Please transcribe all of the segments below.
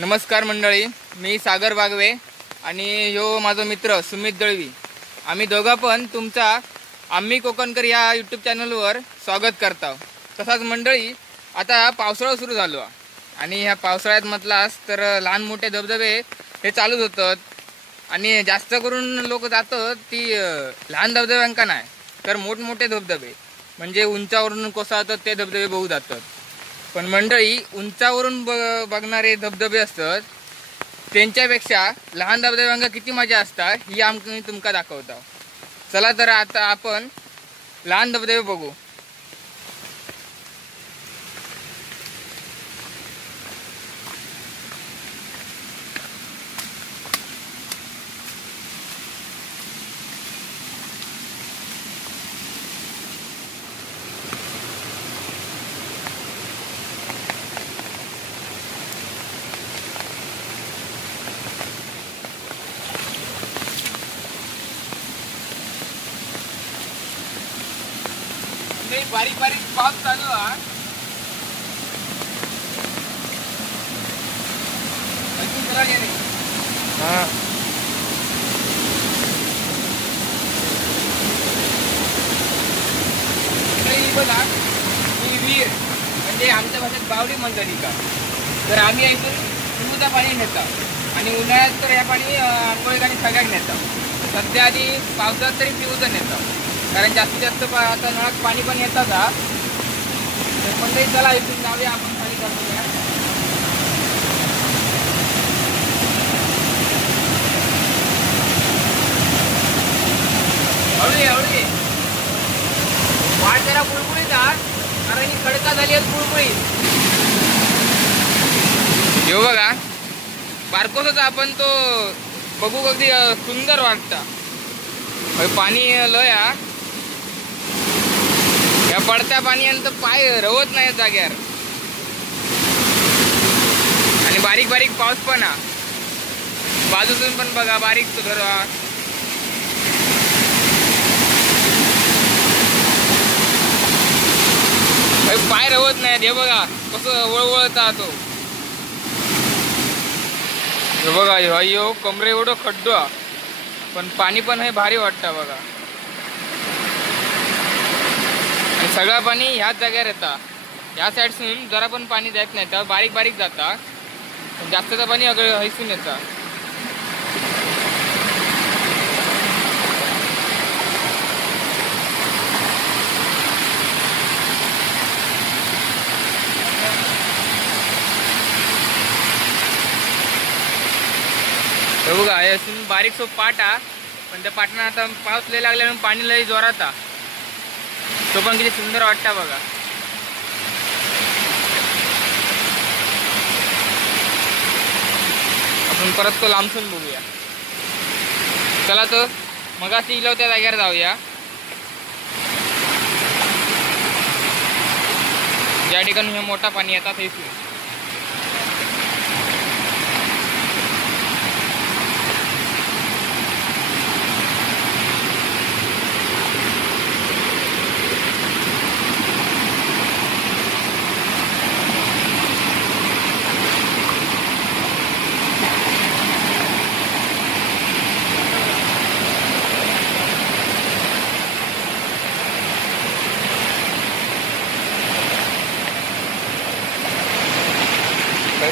नमस्कार मंडळी, मी सागर बागवे आणि ह्यो माझा मित्र सुमित दळवी. आम्ही दोघं पण तुमचा आम्ही कोकणकर या यूट्यूब चॅनलवर स्वागत करतो. तसाच मंडळी, आता पावसाळा सुरू झालो आणि ह्या पावसाळ्यात म्हटलास तर लहान मोठे धबधबे हे चालूच होतात आणि जास्त करून लोक जातात ती लहान धबधब्यांका नाही तर मोठमोठे धबधबे म्हणजे उंचावरून कोसळतात ते धबधबे बघू जातात. पण मंडळी, उंचावरून बघणारे धबधबे असतात त्यांच्यापेक्षा लहान धबधब्यांका किती मजा असतात ही आम्ही तुमका दाखवतो. चला तर आता आपण लहान धबधबे बघू. बारीक बारीक पाऊस चालू आहे. बघा, ही विहीर म्हणजे आमच्या भाषेत बावडी म्हणतात का. तर आम्ही ऐकून पिऊचं पाणी नेतात आणि उन्हाळ्यात तर या पाणी आंघोळीत आणि सगळ्यात नेतात. सध्या आधी पावसात तरी पिऊचं नेतात कारण जास्तीत जास्त आता नळात पाणी पण येतात. तर मंडळी, चला इथून जाऊया आपण खाली करतो. हळू हळू वाट जरा बुळबुळीत कारण ही खडका झाली आहे बुळबुळीत. येऊ बघा, बारकोसचा आपण तो बघू अगदी सुंदर वाटता. पाणी लय या पडत्या पाण्यात पाय रवत नाही जाग्यावर आणि बारीक बारीक पाऊस पण बाजूतून पण बघा बारीक सुधारा. पाय रवत नाही. हे बघा कसं वळवळता तो. हे बघा, अयो कमरे एवढं खड्डो पण पाणी पण हे भारी वाटतं बघा. आणि सगळं पाणी ह्याच जागेवर येतं. ह्या साईडसून जरा पण पाणी जात नाही तर बारीक बारीक जाता पण जास्तचं पाणी हैसून येतं. बघा, हे असून बारीक सो पाट पण त्या पाटणं आता पाऊस लय लागल्या म्हणून पाणी लय जोरात तो पण किती सुंदर वाटतं बघा. आपण परत तो लांबसून बघूया. चला तर मगाशी इलो त्या जागेवर जाऊया ज्या ठिकाणी हे मोठा पाणी येतात हे.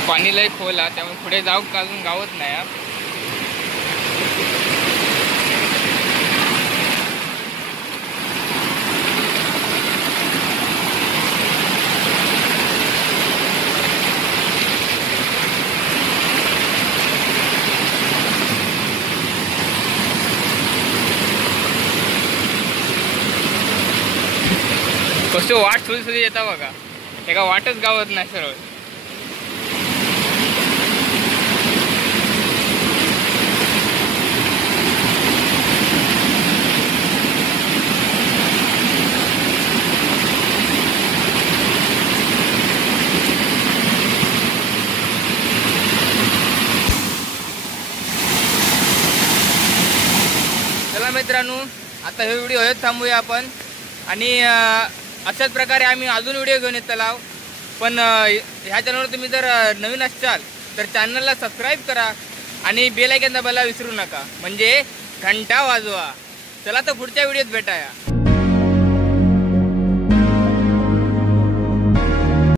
पाणी लय खोल त्यामुळे पुढे जाऊ अजून गावत नाही. कसे वाट सुधी येता बघा, एका वाटच गावत नाही सरळ. मित्रांनो, आता हे व्हिडिओ हेच थांबूया आपण आणि अशाच प्रकारे आम्ही अजून व्हिडिओ घेऊन येत आहोत. पण ह्या चॅनलवर तुम्ही जर नवीन असाल तर चॅनलला सबस्क्राईब करा आणि बेल आयकॉन दाबायला विसरू नका, म्हणजे घंटा वाजवा. चला तर पुढच्या व्हिडिओत भेटाया.